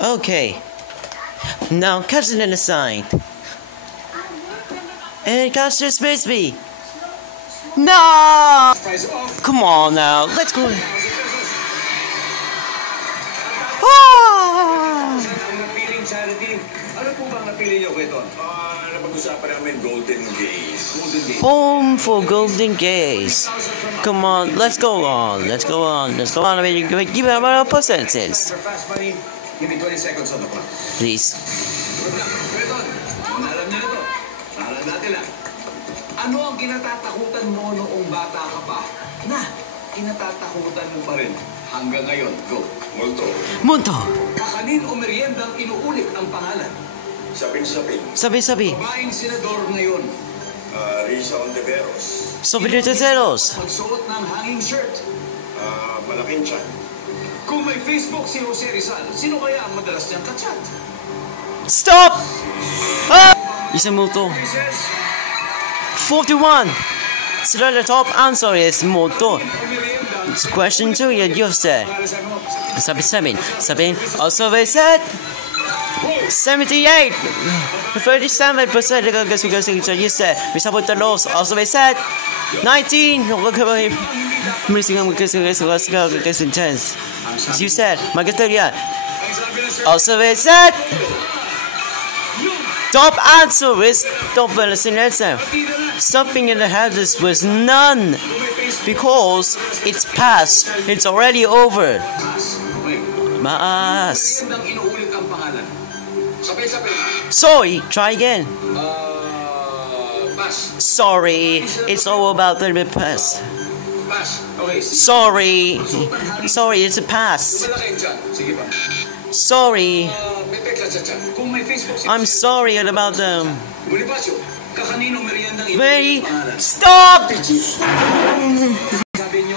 Okay. Now catch it in the sign. And catch this frisbee. No! Come on now, let's go. Ah! Ano po bang napili niyo kay Ton? Napag-usapan namin Golden Gaze. Home for Golden Gaze. Come on, let's go on. Let's go on. Let's go on. I mean, give me our percentages. For fast money, give me 20 seconds on the clock. Please. Good luck. Ton, alam niyo na to. Alam natin lang. Ano ang kinatatakutan mo noong bata ka pa? Na, kinatatakutan mo pa rin hanggang ngayon. Go. Multo. Munto. Kakanin o meriendang inuulit ang pangalan. Sapin-sapin. Sabi-sabi. Babaeng senador ngayon. Risa Ontiveros. Sobriteros. Magsuot ng hanging shirt. Malaking chan. Kung may Facebook si Jose Rizal, sino kaya ang madalas niyang kachat? Stop! Ah! Isang multo. 41. So the top answer is multo. Question 2, you said. Sabi. Also they said 78. 37% you said. We support the laws. Also they said 19. You said Magatoria. Also they said top answer is top answer. Something in the houses was none. Because it's past. It's already over. Maas. Sorry, try again. Sorry, it's all about the past. Sorry, it's a past. Sorry. I'm sorry about them. Very stop!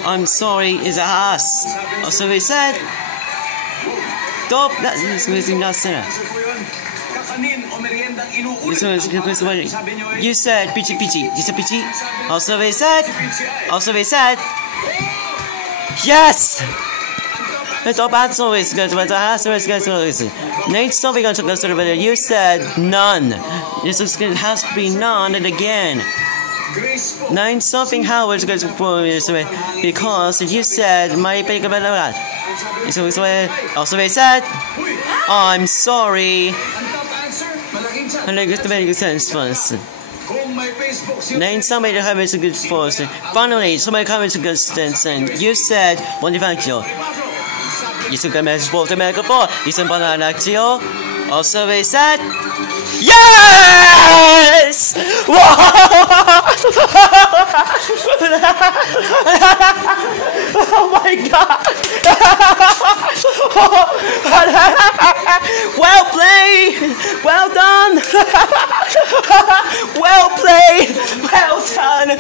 I'm sorry, it's a house. Also they said stop, that is missing nothing. You said pichi. You said pichi. Also they said yes! The top answer is good, but the answer is good. Next topic on to you said none. This has to be none and again. 9 something how it's going to because you said my pick about that. So also they said I'm sorry. And I get the very good sense first. 9 somebody have a good force. Finally, somebody comments a good sense and you said one defunction. You took a message for the medical for you sent banana actio. Also they said yes! Oh my god! Well played! Well done! Well played! Well done!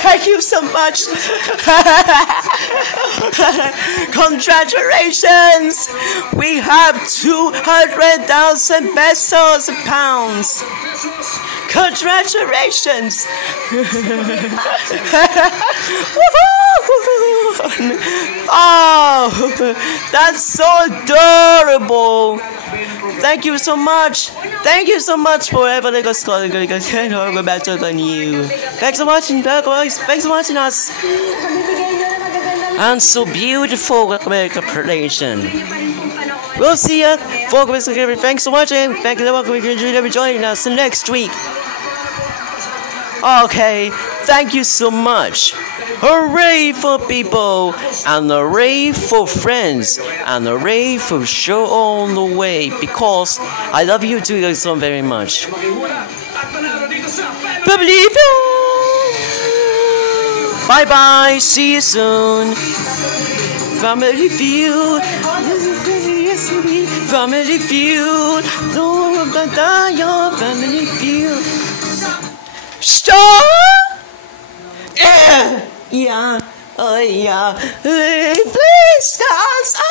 Thank you so much! Congratulations! We have 200,000 pesos pounds! Congratulations! Oh, that's so adorable! Thank you so much! Thank you so much for everything go better than you. Thanks for watching, guys. Thanks for watching us. And so beautiful preparation. We'll see ya. Thanks for watching. Thank you for joining us next week. Okay, thank you so much. Hooray for people, and hooray for friends, and hooray for show on the way, because I love you two guys so very much. Bye bye, see you soon. Family Feud. Family Feud. Family Feud. Stop! Yeah. Oh yeah. Please stop.